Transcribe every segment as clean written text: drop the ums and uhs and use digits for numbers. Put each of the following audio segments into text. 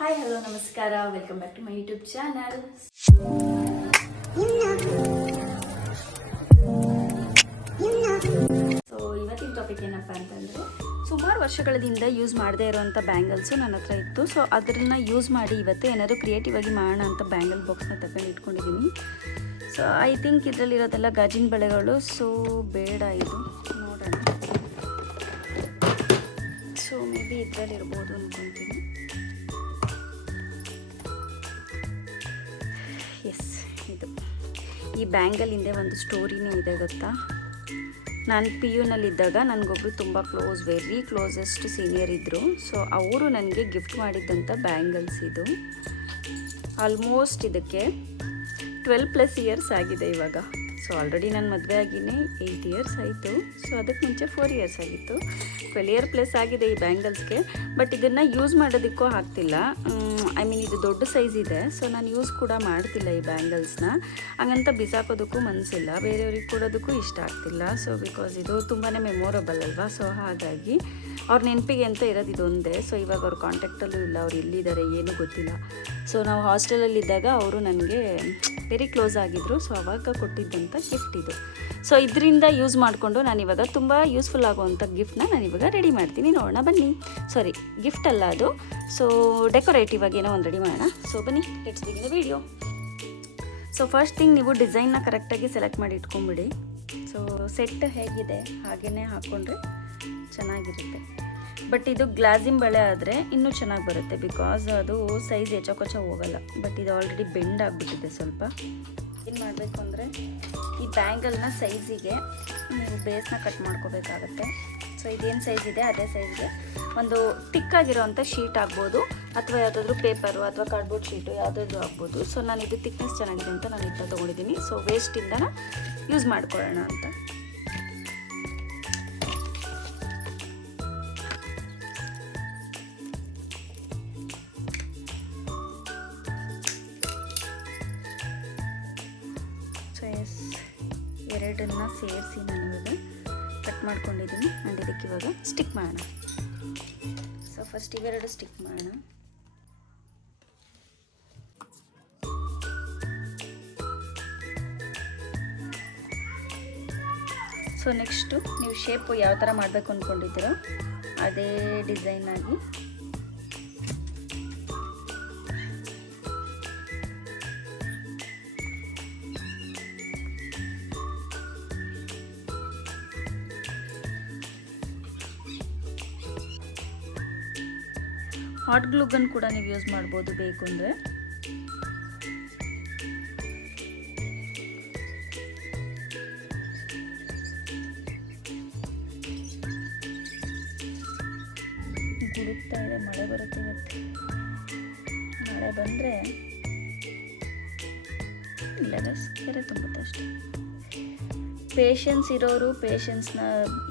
Hi hello ನಮಸ್ಕಾರ, welcome back to my YouTube channel. So ಇವತ್ತಿನ topic ಏನಪ್ಪ ಅಂತಂದರೆ, ಸುಮಾರು ವರ್ಷಗಳಿಂದ ಯೂಸ್ ಮಾಡದೇ ಇರೋವಂಥ ಬ್ಯಾಂಗಲ್ಸು ನನ್ನ ಹತ್ರ ಇತ್ತು. ಸೊ ಅದನ್ನು ಯೂಸ್ ಮಾಡಿ ಇವತ್ತು ಏನಾದರೂ ಕ್ರಿಯೇಟಿವ್ ಆಗಿ ಮಾಡೋಣ ಅಂತ ಬ್ಯಾಂಗಲ್ ಬಾಕ್ಸ್ನ ತಗೊಂಡು ಇಟ್ಕೊಂಡಿದ್ದೀನಿ. ಸೊ ಐ ಥಿಂಕ್ ಇದರಲ್ಲಿರೋದೆಲ್ಲ ಗಾಜಿನ ಬಳೆಗಳು, ಸೊ ಬೇಡ ಇದು ನೋಡೋಣ. ಸೊ ಮೇ ಬಿ ಇದರಲ್ಲಿರ್ಬೋದು ಅಂದ್ಕೊತೀನಿ. ಎಸ್, ಇದು ಈ ಬ್ಯಾಂಗಲ್ ಹಿಂದೆ ಒಂದು ಸ್ಟೋರಿನೇ ಇದೆ ಗೊತ್ತಾ. ನಾನು ಪಿ ಯುನಲ್ಲಿದ್ದಾಗ ನನಗೊಬ್ಬರು ತುಂಬ ವೆರಿ ಕ್ಲೋಸೆಸ್ಟ್ ಸೀನಿಯರ್ ಇದ್ದರು. ಸೊ ಅವರು ನನಗೆ ಗಿಫ್ಟ್ ಮಾಡಿದ್ದಂಥ ಬ್ಯಾಂಗಲ್ಸ್ ಇದು. ಆಲ್ಮೋಸ್ಟ್ ಇದಕ್ಕೆ 12+ ಇಯರ್ಸ್ ಆಗಿದೆ ಇವಾಗ. ಸೊ ಆಲ್ರೆಡಿ ನಾನು ಮದುವೆ ಆಗಿನೇ 8 ಇಯರ್ಸ್ ಆಯಿತು. ಸೊ ಅದಕ್ಕೆ ಮುಂಚೆ 4 ಇಯರ್ಸ್ ಆಗಿತ್ತು. 12 ಇಯರ್ ಪ್ಲಸ್ ಆಗಿದೆ ಈ ಬ್ಯಾಂಗಲ್ಸ್ಗೆ. ಬಟ್ ಇದನ್ನು ಯೂಸ್ ಮಾಡೋದಕ್ಕೂ ಆಗ್ತಿಲ್ಲ. ಐ ಮೀನ್ ಇದು ದೊಡ್ಡ ಸೈಜ್ ಇದೆ. ಸೊ ನಾನು ಯೂಸ್ ಕೂಡ ಮಾಡ್ತಿಲ್ಲ ಈ ಬ್ಯಾಂಗಲ್ಸ್ನ. ಹಂಗಂತ ಬಿಸಾಕೋದಕ್ಕೂ ಮನಸ್ಸಿಲ್ಲ, ಬೇರೆಯವ್ರಿಗೆ ಕೊಡೋದಕ್ಕೂ ಇಷ್ಟ ಆಗ್ತಿಲ್ಲ. ಸೊ ಬಿಕಾಸ್ ಇದು ತುಂಬಾ ಮೆಮೊರಬಲ್ ಅಲ್ವಾ. ಸೊ ಹಾಗಾಗಿ ಅವ್ರ ನೆನಪಿಗೆ ಅಂತ ಇರೋದು ಇದೊಂದೇ. ಸೊ ಇವಾಗ ಅವ್ರ ಕಾಂಟ್ಯಾಕ್ಟಲ್ಲೂ ಇಲ್ಲ, ಅವ್ರು ಎಲ್ಲಿದ್ದಾರೆ ಏನೂ ಗೊತ್ತಿಲ್ಲ. ಸೊ ನಾವು ಹಾಸ್ಟೆಲಲ್ಲಿದ್ದಾಗ ಅವರು ನನಗೆ ವೆರಿ ಕ್ಲೋಸ್ ಆಗಿದ್ದರು. ಸೊ ಅವಾಗ ಕೊಟ್ಟಿದ್ದಂಥ ಗಿಫ್ಟ್ ಇದು. ಸೊ ಇದರಿಂದ ಯೂಸ್ ಮಾಡಿಕೊಂಡು ನಾನಿವಾಗ ತುಂಬ ಯೂಸ್ಫುಲ್ ಆಗುವಂಥ ಗಿಫ್ಟ್ನ ನಾನಿವಾಗ ರೆಡಿ ಮಾಡ್ತೀನಿ. ನೋಡೋಣ ಬನ್ನಿ. ಸಾರಿ, ಗಿಫ್ಟ್ ಅಲ್ಲ ಅದು. ಸೊ ಡೆಕೋರೇಟಿವ್ ಆಗಿ ಏನೋ ಒಂದು ರೆಡಿ ಮಾಡೋಣ. ಸೊ ಬನ್ನಿ, let's begin the video. So first thing, ನೀವು ಡಿಸೈನ್ನ ಕರೆಕ್ಟಾಗಿ ಸೆಲೆಕ್ಟ್ ಮಾಡಿ ಇಟ್ಕೊಂಬಿಡಿ. ಸೊ ಸೆಟ್ ಹೇಗಿದೆ ಹಾಗೇ ಹಾಕ್ಕೊಂಡ್ರೆ ಚೆನ್ನಾಗಿರುತ್ತೆ. ಬಟ್ ಇದು ಗ್ಲಾಸಿನ ಬಳೆ ಆದರೆ ಇನ್ನೂ ಚೆನ್ನಾಗಿ ಬರುತ್ತೆ, ಬಿಕಾಸ್ ಅದು ಸೈಜ್ ಹೆಚ್ಚೋಕೊಚ್ಚ ಹೋಗಲ್ಲ. ಬಟ್ ಇದು ಆಲ್ರೆಡಿ ಬೆಂಡ್ ಆಗಿಬಿಟ್ಟಿದೆ ಸ್ವಲ್ಪ. ಏನು ಮಾಡಬೇಕು ಅಂದರೆ, ಈ ಬ್ಯಾಂಗಲ್ನ ಸೈಜಿಗೆ ನೀವು ಬೇಸ್ನ ಕಟ್ ಮಾಡ್ಕೋಬೇಕಾಗತ್ತೆ. ಸೊ ಇದೇನು ಸೈಜ್ ಇದೆ ಅದೇ ಸೈಜ್ಗೆ ಒಂದು ತಿಕ್ಕಾಗಿರೋವಂಥ ಶೀಟ್ ಆಗ್ಬೋದು, ಅಥವಾ ಯಾವುದಾದ್ರೂ ಪೇಪರು ಅಥವಾ ಕಾರ್ಡ್ಬೋರ್ಡ್ ಶೀಟು ಯಾವುದಾದ್ರೂ ಆಗ್ಬೋದು. ಸೊ ನಾನು ಇದು ತಿಕ್ನೆಸ್ ಚೆನ್ನಾಗಿದೆ ಅಂತ ನಾನು ಇದನ್ನ ತೊಗೊಂಡಿದ್ದೀನಿ. ಸೊ ವೇಸ್ಟಿಂದ ಯೂಸ್ ಮಾಡ್ಕೊಳ್ಳೋಣ ಅಂತ. ಸೊ ಎರಡನ್ನ ಸೇರಿಸಿ ನಾನು ಇವಾಗ ಕಟ್ ಮಾಡ್ಕೊಂಡಿದ್ದೀನಿ. ಆ್ಯಂಡ್ ಇದಕ್ಕೆ ಇವಾಗ ಸ್ಟಿಕ್ ಮಾಡೋಣ. ಸೊ ಫಸ್ಟ್ ಇವೆರಡು ಸ್ಟಿಕ್ ಮಾಡೋಣ. ಸೊ ನೆಕ್ಸ್ಟು ನೀವು ಶೇಪು ಯಾವ ಥರ ಮಾಡಬೇಕು ಅಂದ್ಕೊಂಡಿದ್ದೀರೋ ಅದೇ ಡಿಸೈನ್ ಆಗಿ ಹಾಟ್ ಗ್ಲೂಗನ್ ಕೂಡ ನೀವು ಯೂಸ್ ಮಾಡ್ಬೋದು ಬೇಕು ಅಂದರೆ. ಗುಡುಕ್ತಾ ಇದೆ, ಮಳೆ ಬರುತ್ತೆ ಇವತ್ತು. ಮಳೆ ಬಂದರೆ ಇಲ್ಲದ ಕೆರೆ ತುಂಬುತ್ತೆ ಅಷ್ಟೇ. ಪೇಷನ್ಸ್ ಇರೋರು ಪೇಷನ್ಸ್ನ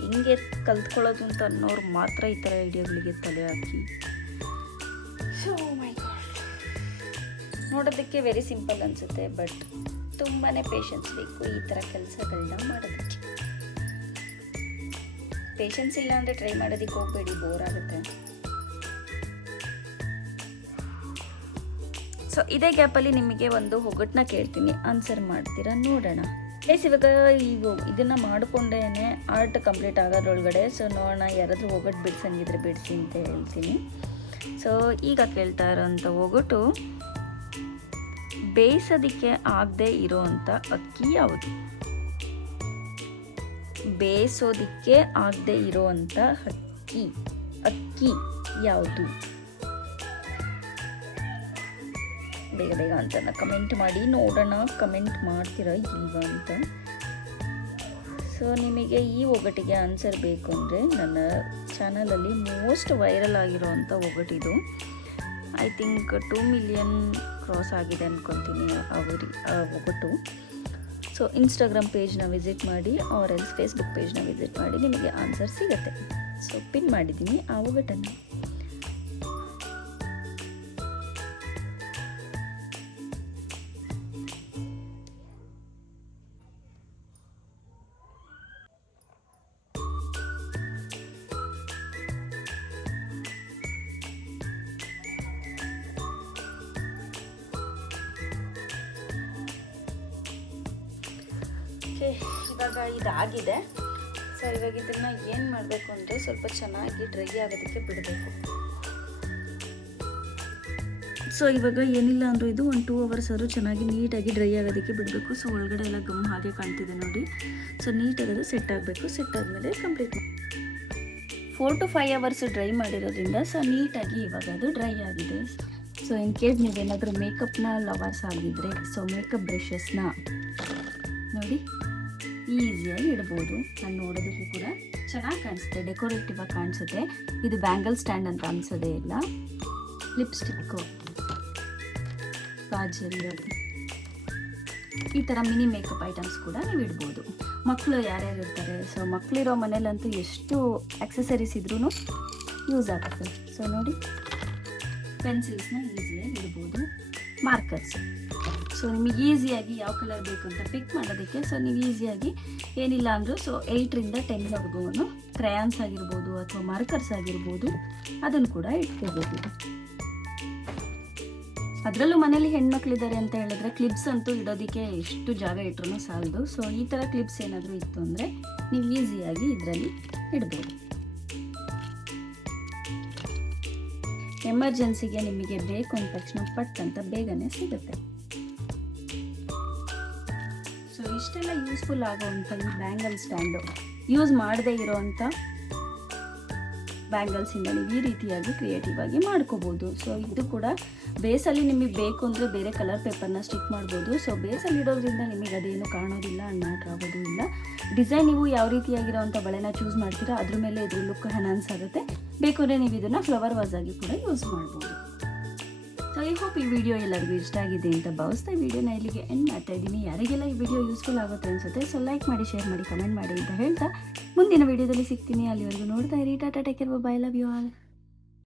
ಹೆಂಗೆ ಕಲ್ತ್ಕೊಳ್ಳೋದು ಅಂತ ಅನ್ನೋರು ಮಾತ್ರ ಈ ಥರ ಐಡಿಯಾಗಳಿಗೆ ತಲೆ ಹಾಕಿ. ಸೊ ಮೈ ಗಾಡ್, ನೋಡೋದಕ್ಕೆ ವೆರಿ ಸಿಂಪಲ್ ಅನಿಸುತ್ತೆ, ಬಟ್ ತುಂಬಾ ಪೇಷನ್ಸ್ ಬೇಕು ಈ ಥರ ಕೆಲಸಗಳನ್ನ ಮಾಡೋದಕ್ಕೆ. ಪೇಷನ್ಸ್ ಇಲ್ಲ ಅಂದರೆ ಟ್ರೈ ಮಾಡೋದಕ್ಕೆ ಹೋಗಬೇಡಿ, ಬೋರ್ ಆಗುತ್ತೆ. ಸೊ ಇದೇ ಗ್ಯಾಪಲ್ಲಿ ನಿಮಗೆ ಒಂದು ಒಗಟನ್ನ ಕೇಳ್ತೀನಿ, ಆನ್ಸರ್ ಮಾಡ್ತೀರಾ ನೋಡೋಣ. ಇವಾಗ ಇದನ್ನು ಮಾಡಿಕೊಂಡೇ ಆರ್ಟ್ ಕಂಪ್ಲೀಟ್ ಆಗೋದ್ರೊಳಗಡೆ. ಸೊ ನೋಡೋಣ, ಯಾರಾದರೂ ಒಗಟು ಬಿಡಿಸಂಗಿದ್ರೆ ಬಿಡಿಸಿ ಅಂತ ಹೇಳ್ತೀನಿ. ಸೊ ಈಗ ಕೇಳ್ತಾ ಇರೋಂಥ ಒಗಟು, ಬೇಯಿಸೋದಕ್ಕೆ ಆಗದೆ ಇರೋವಂಥ ಅಕ್ಕಿ ಯಾವುದು? ಬೇಯಿಸೋದಕ್ಕೆ ಆಗದೆ ಇರೋವಂಥ ಅಕ್ಕಿ ಯಾವುದು? ಬೇಗ ಬೇಗ ಅಂತ ಕಮೆಂಟ್ ಮಾಡಿ ನೋಡೋಣ, ಕಮೆಂಟ್ ಮಾಡ್ತೀರಾ ಇಲ್ವಾ ಅಂತ. ಸೊ ನಿಮಗೆ ಈ ಒಗಟಿಗೆ ಆನ್ಸರ್ ಬೇಕು ಅಂದರೆ ನನ್ನ ಚಾನಲಲ್ಲಿ ಮೋಸ್ಟ್ ವೈರಲ್ ಆಗಿರೋವಂಥ ಒಗಟಿದು. ಐ ಥಿಂಕ್ 2 ಮಿಲಿಯನ್ ಕ್ರಾಸ್ ಆಗಿದೆ ಅಂದ್ಕೊತೀನಿ ಆ ಒಗಟು. ಸೊ ಇನ್ಸ್ಟಾಗ್ರಾಮ್ ಪೇಜ್ನ ವಿಸಿಟ್ ಮಾಡಿ ಆರ್ ಎಲ್ಸ್ ಫೇಸ್ಬುಕ್ ಪೇಜ್ನ ವಿಸಿಟ್ ಮಾಡಿ, ನಿಮಗೆ ಆನ್ಸರ್ ಸಿಗುತ್ತೆ. ಸೊ ಪಿನ್ ಮಾಡಿದ್ದೀನಿ ಆ ಒಗಟನ್ನು. ಓಕೆ, ಇವಾಗ ಇದಾಗಿದೆ. ಸೊ ಇವಾಗ ಇದನ್ನು ಏನು ಮಾಡಬೇಕು ಅಂದರೆ ಸ್ವಲ್ಪ ಚೆನ್ನಾಗಿ ಡ್ರೈ ಆಗೋದಕ್ಕೆ ಬಿಡಬೇಕು. ಸೊ ಇವಾಗ ಏನಿಲ್ಲ ಅಂದರೂ ಇದು 1-2 ಅವರ್ಸ್ ಆದರೂ ಚೆನ್ನಾಗಿ ನೀಟಾಗಿ ಡ್ರೈ ಆಗೋದಕ್ಕೆ ಬಿಡಬೇಕು. ಸೊ ಒಳಗಡೆ ಎಲ್ಲ ಗಮ್ ಹಾಗೆ ಕಾಣ್ತಿದೆ ನೋಡಿ. ಸೊ ನೀಟಾಗಿ ಅದು ಸೆಟ್ ಆಗಬೇಕು. ಸೆಟ್ ಆದಮೇಲೆ ಕಂಪ್ಲೀಟ್ 4 to 5 ಅವರ್ಸ್ ಡ್ರೈ ಮಾಡಿರೋದ್ರಿಂದ ಸೊ ನೀಟಾಗಿ ಇವಾಗ ಅದು ಡ್ರೈ ಆಗಿದೆ. ಸೊ ಇನ್ ಕೇಸ್ ನೀವೇನಾದರೂ ಮೇಕಪ್ನ ಲವರ್ಸ್ ಆಗಿದ್ದರೆ ಸೊ ಮೇಕಪ್ ಬ್ರಷಸ್ನ ನೋಡಿ ಈಸಿಯಾಗಿ ಇಡ್ಬೋದು. ನಾನು ನೋಡೋದಕ್ಕೂ ಕೂಡ ಚೆನ್ನಾಗಿ ಕಾಣಿಸುತ್ತೆ, ಡೆಕೋರೇಟಿವ್ ಆಗಿ ಕಾಣಿಸುತ್ತೆ. ಇದು ಬ್ಯಾಂಗಲ್ ಸ್ಟ್ಯಾಂಡ್ ಅಂತ ಅನ್ಸೋದೇ ಇಲ್ಲ. ಲಿಪ್ಸ್ಟಿಕ್ಕು, ಕಾಜಲ್, ಈ ಥರ ಮಿನಿ ಮೇಕಪ್ ಐಟಮ್ಸ್ ಕೂಡ ನೀವು ಇಡ್ಬೋದು. ಮಕ್ಕಳು ಯಾರ್ಯಾರು ಇರ್ತಾರೆ, ಸೊ ಮಕ್ಕಳಿರೋ ಮನೇಲಂತೂ ಎಷ್ಟು ಆಕ್ಸೆಸರೀಸ್ ಇದ್ರೂ ಯೂಸ್ ಆಗುತ್ತೆ. ಸೊ ನೋಡಿ, ಪೆನ್ಸಿಲ್ಸ್ನ ಈಸಿಯಾಗಿ ಇಡ್ಬೋದು. ಮಾರ್ಕರ್ಸ್, ಸೊ ನಿಮಗೆ ಈಸಿಯಾಗಿ ಯಾವ ಕಲರ್ ಬೇಕು ಅಂತ ಪಿಕ್ ಮಾಡೋದಕ್ಕೆ ಸೊ ನೀವು ಈಸಿಯಾಗಿ ಏನಿಲ್ಲ ಅಂದರೂ ಸೊ 8ರಿಂದ 10ವರೆಗೂ ಕ್ರಯಾನ್ಸ್ ಆಗಿರ್ಬೋದು ಅಥವಾ ಮಾರ್ಕರ್ಸ್ ಆಗಿರ್ಬೋದು ಅದನ್ನು ಕೂಡ ಇಟ್ಕೋಬೋದು. ಅದರಲ್ಲೂ ಮನೇಲಿ ಹೆಣ್ಮಕ್ಳಿದ್ದಾರೆ ಅಂತ ಹೇಳಿದ್ರೆ ಕ್ಲಿಪ್ಸ್ ಅಂತೂ ಇಡೋದಕ್ಕೆ ಎಷ್ಟು ಜಾಗ ಇಟ್ರೂ ಸಾಲದು. ಸೊ ಈ ಥರ ಕ್ಲಿಪ್ಸ್ ಏನಾದರೂ ಇತ್ತು ಅಂದರೆ ನೀವು ಈಸಿಯಾಗಿ ಇದರಲ್ಲಿ ಇಡ್ಬೋದು. ಎಮರ್ಜೆನ್ಸಿಗೆ ನಿಮಗೆ ಬೇಕು ಅಂದ ತಕ್ಷಣ ಪಟ್ ಅಂತ ಬೇಗನೆ ಸಿಗುತ್ತೆ. ಸೊ ಇಷ್ಟೆಲ್ಲ ಯೂಸ್ಫುಲ್ ಆಗೋವಂಥ ಈ ಬ್ಯಾಂಗಲ್ ಸ್ಟ್ಯಾಂಡು ಯೂಸ್ ಮಾಡದೇ ಇರೋವಂಥ ಬ್ಯಾಂಗಲ್ಸಿಂದ ನೀವು ಈ ರೀತಿಯಾಗಿ ಕ್ರಿಯೇಟಿವ್ ಆಗಿ ಮಾಡ್ಕೋಬೋದು. ಸೊ ಇದು ಕೂಡ ಬೇಸಲ್ಲಿ ನಿಮಗೆ ಬೇಕು ಅಂದರೆ ಬೇರೆ ಕಲರ್ ಪೇಪರ್ನ ಸ್ಟಿಕ್ ಮಾಡ್ಬೋದು. ಸೊ ಬೇಸಲ್ಲಿ ಇಡೋದ್ರಿಂದ ನಿಮಗೆ ಅದೇನು ಕಾಣೋದಿಲ್ಲ, ಮ್ಯಾಟ್ರ್ ಆಗೋದು ಇಲ್ಲ. ಡಿಸೈನ್ ನೀವು ಯಾವ ರೀತಿಯಾಗಿರೋವಂಥ ಬಳೆನ ಚೂಸ್ ಮಾಡ್ತೀರಾ ಅದ್ರ ಮೇಲೆ ಇದ್ರ ಲುಕ್ ಎನ್ಹಾನ್ಸ್ ಆಗುತ್ತೆ. ಬೇಕು ಅಂದರೆ ನೀವು ಇದನ್ನು ಫ್ಲವರ್ ವಾಸ್ ಆಗಿ ಕೂಡ ಯೂಸ್ ಮಾಡ್ಬೋದು. ಸೊ ಐ ಹೋಪ್ ಈ ವಿಡಿಯೋ ಎಲ್ಲರಿಗೂ ಇಷ್ಟ ಆಗಿದೆ ಅಂತ ಭಾವಿಸ್ತಾ ಈ ವಿಡಿಯೋನ ಇಲ್ಲಿಗೆ ಎಂಡ್ ಮಾಡ್ತಾ ಇದ್ದೀನಿ. ಯಾರಿಗೆಲ್ಲ ಈ ವಿಡಿಯೋ ಯೂಸ್ಫುಲ್ ಆಗುತ್ತೆ ಅನಿಸುತ್ತೆ ಸೊ ಲೈಕ್ ಮಾಡಿ, ಶೇರ್ ಮಾಡಿ, ಕಮೆಂಟ್ ಮಾಡಿ ಅಂತ ಹೇಳ್ತಾ ಮುಂದಿನ ವಿಡಿಯೋದಲ್ಲಿ ಸಿಗ್ತೀನಿ. ಅಲ್ಲಿವರೆಗೂ ನೋಡ್ತಾ ಇರಿ. Tata, take care, bye, love you all.